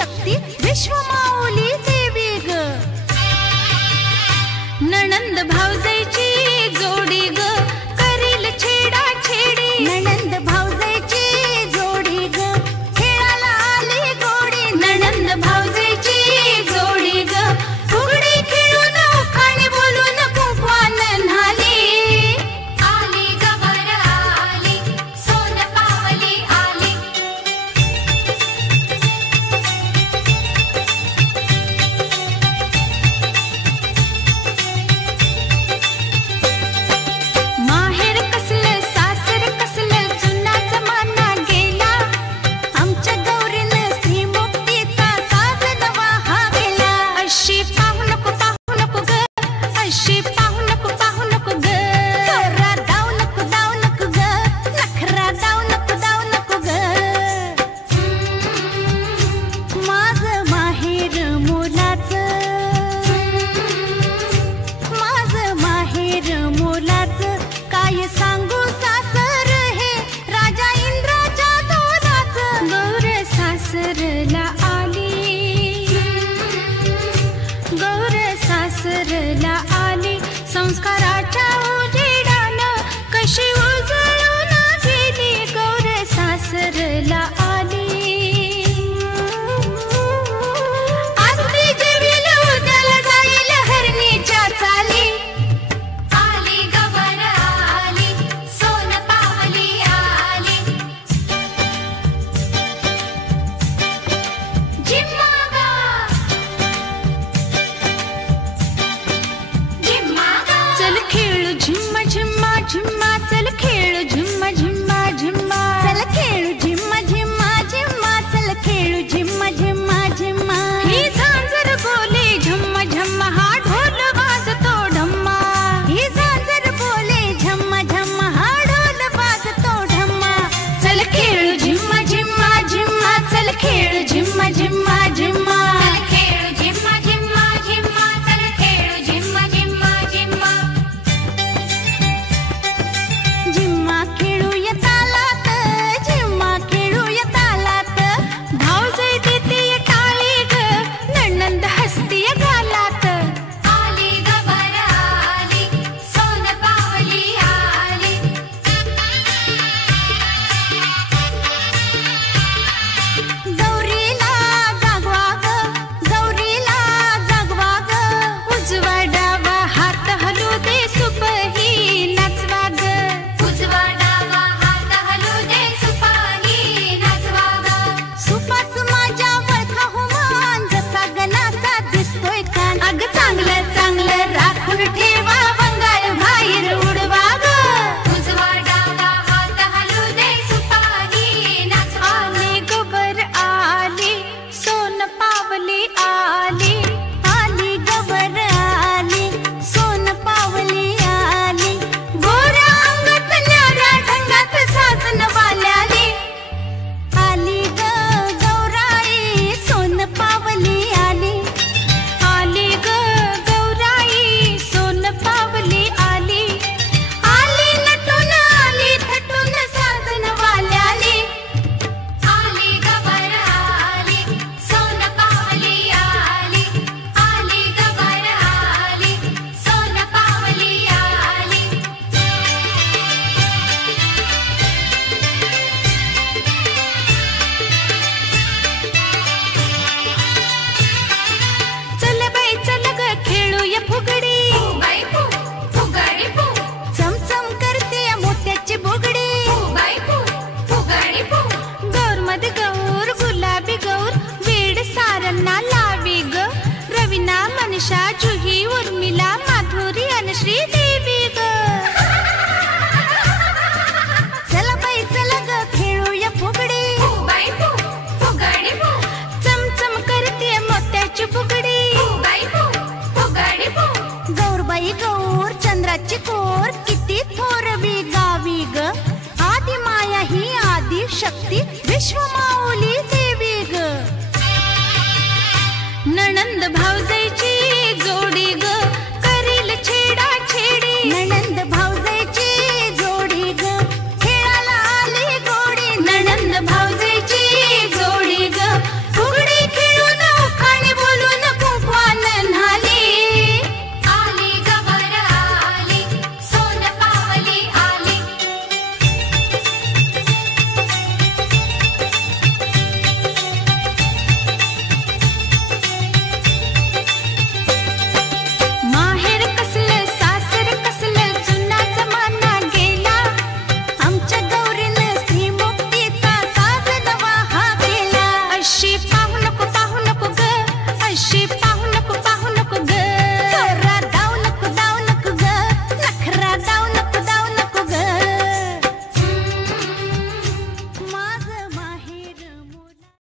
शक्ती विश्वमाऊली देवी ग। नणंद भावजाईची जोडी ग करील छेडा छेडी। नणंद भावजाईची जोडी ग खेळाला आली गोडी। नणंद भावजाईची जोडी ग फुगडी खेळून खाणी बोलून कुंकवान न्हाली। आली गबर आली सोन पावली आली। माहेर कसलं सासर कसलं जुना जमाना गेला। आमच्या गौरीनं श्रीमुक्तीचा साज नवा हा गेला। अशी पाहू नको ग, अशी पाहू नको ग। तोरा दाव नको ग, नखरा दाव नको ग। माझं माहेर मोलाचं, माझं माहेर मोलाचं काय सांगू सासर हे राजा इंद्राच्या तोलाचं। गौर सासरला आली, गौर सासरला आली संस्काराच्या उजेडानं कशी उजळून गेली। गौर सासरला आली आज ती जेवील उद्याला जाईल हरणीच्या चाली। आली गबर आली सोन पावली आली। जिम्मा गा जिम्मा गा चल खेळू झिम्मा झिम्मा झिम्मा, चल खेळू झिम्मा झिम्मा झिम्मा। चल खेळू झिम्मा झिम्मा झिम्मा, चल खेळू झिम्मा झिम्मा झिम्मा। ही झांजर बोले झम्मा झम्मा, हा ढोल वाजतो ढम्मा। ही झांजर बोले झम्मा झम्मा, हा ढोल वाजतो ढम्मा। चल खेळू झिम्मा झिम्मा झिम्मा, चल खेळू झिम्मा झिम्मा झिम्मा। चल खेळू जिम्मा जिम्मा जिम्मा, चल खेळू जिम्मा जिम्मा जिम्मा। झिम्मा खेळूया तालात, झिम्मा खेळूया तालात। भावजाई देतेय टाळी ग, नणंद हसतीय गालात। आली गबर आली सोन पावली आली। गौरीला जागवा ग, गौरीला जागवा ग। उजवा डावा हात हलू दे सुपही नाचवा ग। उजवा डावा हात हलू दे सुपाही नाचवा गा। सुपाच माझ्या वळखा हुमान जसा गणाचा दिसतोय कान। अग चांगलं चांगलं राखून ठेवा वंगाळ बाहेर उडवा ग। उजवा डावा हात हलू दे सुपाही नाचवा गा। आली गबर आली सोन पावली आली। आली गबर आली सोन पावली आली। गोऱ्या अंगात न्याऱ्या ढंगात साजन वाल्याली। आली ग गौराई सोन पावली आली। आली ग गौराई सोन पावली आली। आली नटून आली थटून साजन वाल्याली। आली गबर आली सोन पावली आली। आली गबर आली सोन पावली आली। चल बाई चल ग खेळूया फुगडी। बाई फू फुगडी फू चमचम करते मोत्याची बुगडी। बाई फू फुगडी फू गौर मध्ये गौर गुलाबी गौर वेड सारंना लावी ग। रवीना मनशा जुही उर्मिला माधुरी अनुश्री देवी ग। चला बाई चला ग खेळूया फुगडी। बाई फू फुगडी फू चमचम करते मोत्याची बुगडी। बाई फू फुगडी फू गौरबाई गौर चंद्राची कोर किती थोरवी गावी ग। आदि माया ही आदि शक्ती विश्वमाऊली देवी ग। नणंद भावजाई